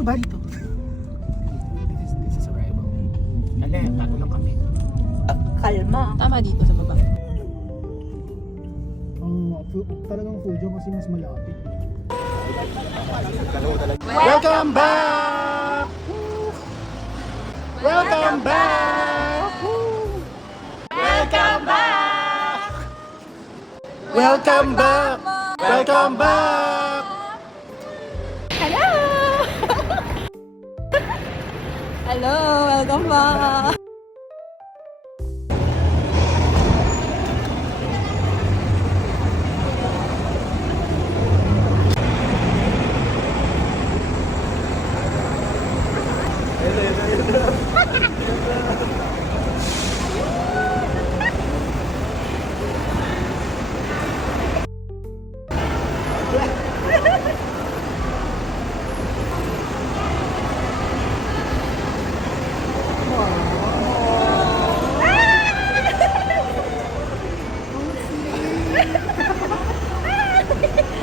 Dito ba? Dito. This is arrival. Ano, bago lang kami. Kalma. Tama dito sa baba. Talagang full job kasi mas malapit. Welcome back! Welcome back! Welcome back! Welcome back! Welcome back! Hello! Hello! Welcome back!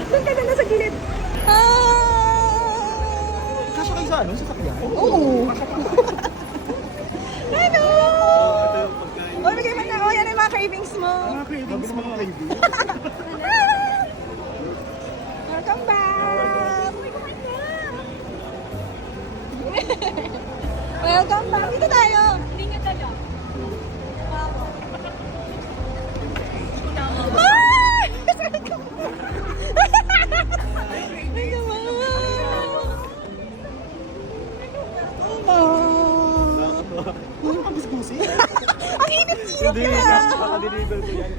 Doon ka na nasa gilid. Kasya kayo sa ano? Sa sakyan? Oo! Ano? O, bigay mo na. O, yan yung mga cravings mo. Mga cravings, mga cravings. Welcome back! Welcome back! Dito tayo! Tingnan tayo. Ano ka biskusi? Ang init-init Hindi, ka! nakadeliver ko yan.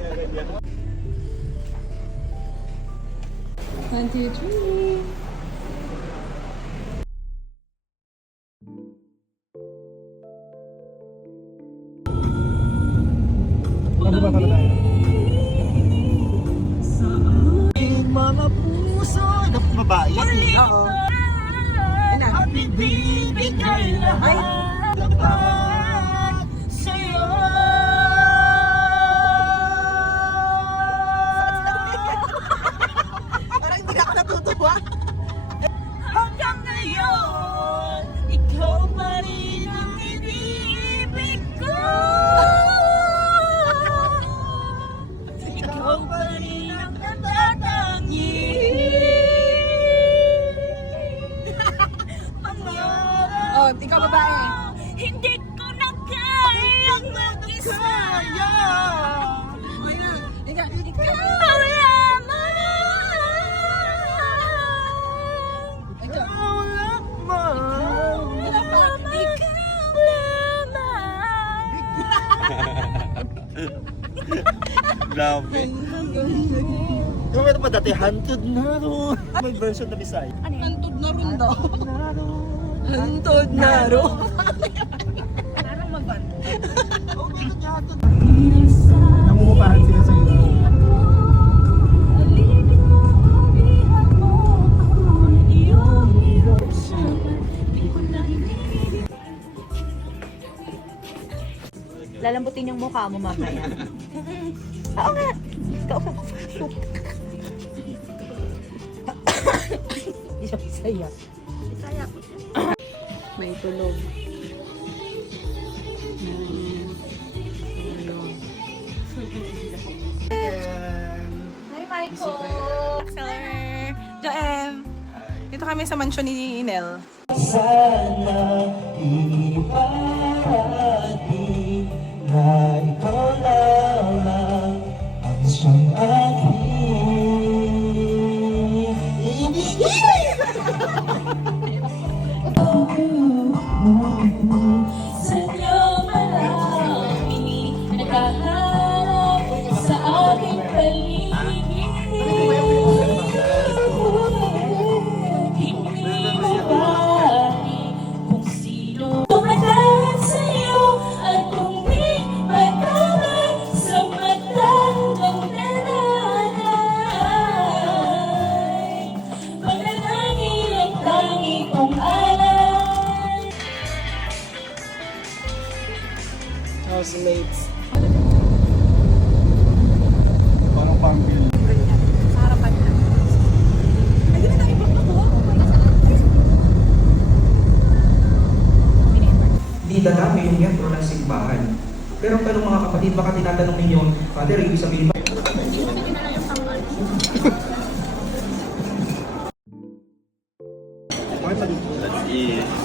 1, 2, 3. Pababa pa tayo. Mga puso! Babae yan eh. Oo. Yan na. Bibigay lahat sa'yo. Parang hindi ako natutuwa. Hanggang ngayon, ikaw pa rin ang inibig ko. Ikaw pa rin ang natatangi. Oh, ikaw babae. Hindi ko na kayang mag-isa. Ikaw lamang. Ikaw lamang. Ikaw lamang. Grabe. Yung ito pa dati, Hantod na ro. May version na Bisaya. Hantod na rin daw. Hantod na ro. Parang mag-bando. Nangungupahan sila sa iyo. Lalambutin yung mukha mo mamaya. Oo nga. Ikaw ka. Hindi siya Bisaya. Bisaya po siya. May tulog. Hi, Michael. Seller. Joem. Dito kami sa mansyon ni Nel. Sana ibahagi na ikaw lamang ang siyang aking ibigay. Sa iyong marami nakaharap sa aking paligid. Hindi mabati kung sino tumatahan sa'yo at kung di matawag simbahan. Pero mga kapatid, baka tinatanong ninyo, Father, ibig sabihin ba? Let's eat.